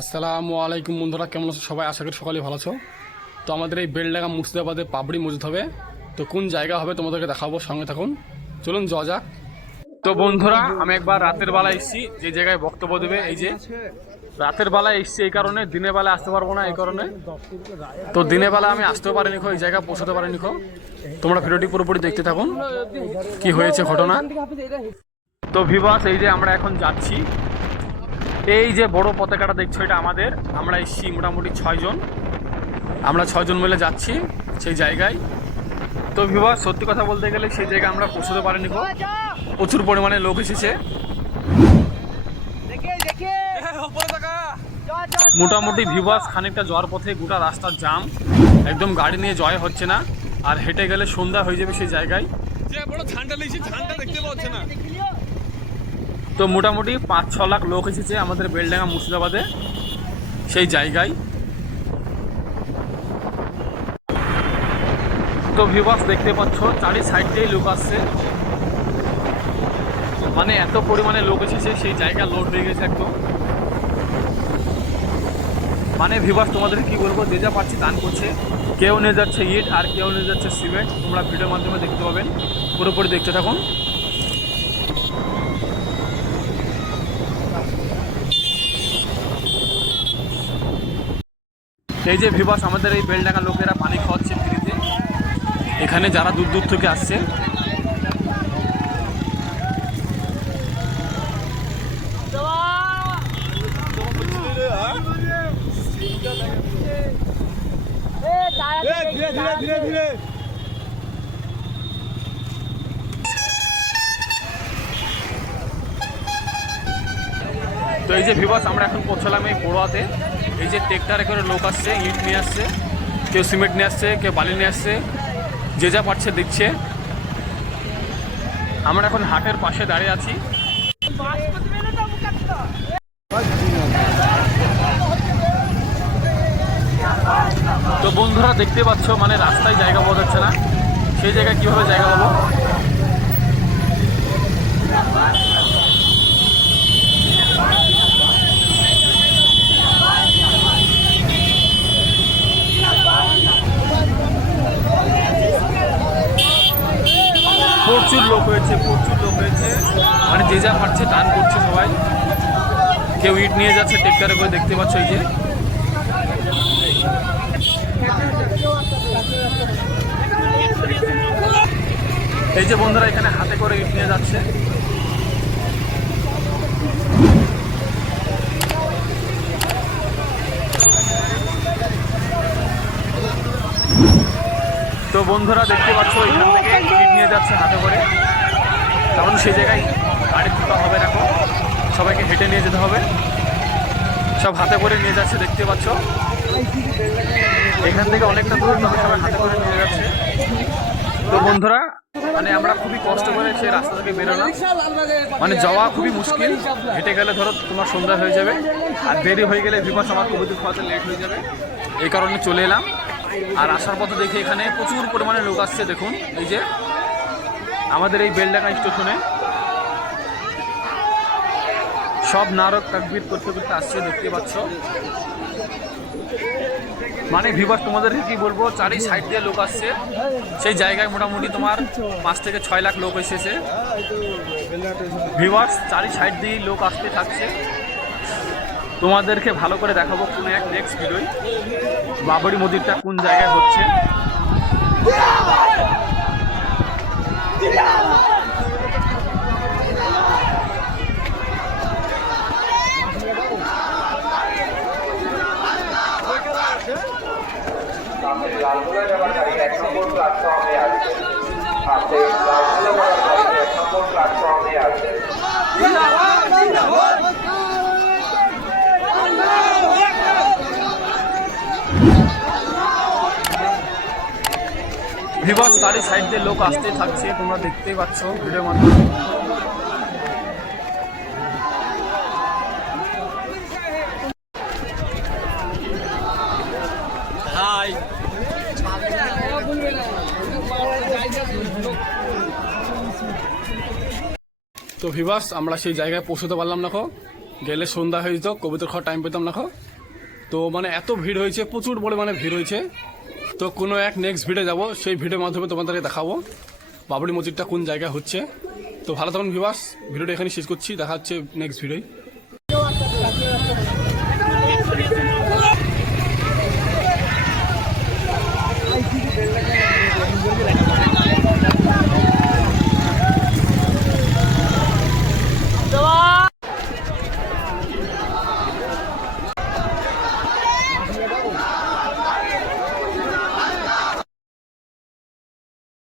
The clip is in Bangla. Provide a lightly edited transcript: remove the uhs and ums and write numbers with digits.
আসসালামু আলাইকুম বন্ধুরা, কেমন আছো সবাই? আশা করি সকালে ভালো আছো। তো আমাদের এই বেলডাঙ্গা মুর্শিদাবাদে পাবড়ি মসজিদ হবে। তো কোন জায়গা হবে তোমাদেরকে দেখাবো, সঙ্গে থাকুন। চলুন যাওয়া যাক। তো বন্ধুরা, আমি একবার রাতের বেলা এসেছি যে জায়গায় বক্তব্য দেবে। এই যে রাতের বেলা এসেছি এই কারণে, দিনের বেলা আসতে পারবো না এই কারণে। তো দিনের বেলা আমি আসতেও পারিনি, এই জায়গায় পৌঁছাতে পারিনি। তোমরা ভিডিওটি পুরোপুরি দেখতে থাকুন কি হয়েছে ঘটনা। তো ভিউয়ার্স, এই যে আমরা এখন যাচ্ছি, এই যে বড় পতাকাটা দেখছো এটা আমাদের। আমরা এসছি মোটামুটি 6 জন, আমরা 6 জন মিলে যাচ্ছি সেই জায়গায়। তো ভিউয়ার্স, সত্যি কথা বলতে গেলে সেই জায়গায় আমরা পৌঁছতে পারিনি, প্রচুর পরিমাণে লোক এসেছে। মোটামুটি ভিউয়ার্স খানিকটা যাওয়ার পথে গোটা রাস্তার জাম, একদম গাড়ি নিয়ে জয় হচ্ছে না। আর হেঁটে গেলে সন্ধ্যা হয়ে যাবে সেই জায়গায়। তো মোটামুটি 5-6 লাখ লোক এসেছে আমাদের বেলডাঙ্গা মুর্শিদাবাদে সেই জায়গায়। তো ভিউয়ার্স দেখতে পাচ্ছ চারি সাইড দিয়েই লোক আসছে, মানে এত পরিমাণে লোক এসেছে সেই জায়গা লোড হয়ে গেছে একদম। মানে ভিউয়ার্স তোমাদের কি বলবো, যে যা পাচ্ছি দান করছে। কেউ নিয়ে যাচ্ছে ইট আর কেউ নিয়ে যাচ্ছে সিমেন্ট। তোমরা ভিডিওর মাধ্যমে দেখতে পাবেন, পুরোপুরি দেখতে থাকুন। এই যে ভিউয়ার্স আমাদের এই বেলডাঙ্গা লোকেরা পানি খাওয়াচ্ছে ফ্রিতে, এখানে যারা দূর দূর থেকে আসছে। তো এই যে ভিউয়ার্স আমরা এখন পৌঁছলাম এই বড়ুয়াতে। এই যে ট্রেক্টরে করে লোক আসছে, ইট নিয়ে আসছে, কেউ সিমেন্ট নিয়ে আসছে, কেউ বালি নিয়ে আসছে, যে যা পারছে দিচ্ছে। আমরা এখন হাটের পাশে দাঁড়িয়ে আছি। তো বন্ধুরা দেখতে পাচ্ছ, মানে রাস্তায় জায়গা পাওয়া যাচ্ছে না, সেই জায়গায় কীভাবে জায়গা পাবো। প্রচুর লোক হয়েছে, মানে যে যা পারছে দান করছে সবাই। কেউ ইট নিয়ে যাচ্ছে ট্রেক্টরে করে, দেখতে পাচ্ছ। এই যে বন্ধুরা এখানে হাতে করে ইট নিয়ে যাচ্ছে। তো বন্ধুরা দেখতে পাচ্ছ এখান থেকে ইট নিয়ে যাচ্ছে হাতে করে, কারণ সেই জায়গায় গাড়ি ঢোকা হবে না, সবাইকে হেঁটে নিয়ে যেতে হবে। সব হাতে করে নিয়ে যাচ্ছে, দেখতে পাচ্ছ। এখান থেকে অনেকটা দূর, তবে সবাই হাতে করে নিয়ে যাচ্ছে। তো বন্ধুরা, মানে আমরা খুবই কষ্ট করে সেই রাস্তা থেকে বেরোলাম, মানে যাওয়া খুবই মুশকিল। হেঁটে গেলে ধরো তোমার সন্ধ্যা হয়ে যাবে, আর দেরি হয়ে গেলে বিকজ আমার কবিতা খাওয়াতে লেট হয়ে যাবে, এই কারণে চলে এলাম। আর আসার পথে দেখি এখানে প্রচুর পরিমাণে লোক আসছে। দেখুন এই যে আমাদের এই বেলডাঙ্গা স্টেশনে সব নারক তাকবীর করতে করতে আসছে, দেখতে পাচ্ছ। মানে ভিউয়ার্স তোমাদেরকে কি বলবো, চারি সাইড দিয়ে লোক আসছে সেই জায়গায়। মোটামুটি তোমার 5 থেকে 6 লাখ লোক এসেছে ভিউয়ার্স, চারি সাইড দিয়ে লোক আসতে থাকছে। তোমাদেরকে ভালো করে দেখাবো কোনো এক নেক্সট ভিডিওয় বাবরি মসজিদটা কোন জায়গায় হচ্ছে। ভিউয়ার্স চারি সাইড দিয়ে লোক আসতে থাকছে, তোমরা দেখতেই পাচ্ছ ভিডিওর মাধ্যমে। হাই তো ভিউয়ার্স আমরা সেই জায়গায় পৌঁছতে পারলাম না, গেলে সন্ধ্যা হয়ে যেত, কবিতার খাওয়ার টাইম পেতাম না। তো মানে এত ভিড় হয়েছে, প্রচুর পরিমাণে ভিড় হয়েছে। তো কোনো এক নেক্সট ভিডিও যাব, সেই ভিডিওর মাধ্যমে তোমাদেরকে দেখাবো বাবরি মসজিদটা কোন জায়গায় হচ্ছে। তো ভালো থাকুন ভিউয়ার্স, ভিডিওটা এখানে শেষ করছি, দেখা হচ্ছে নেক্সট ভিডিওয়।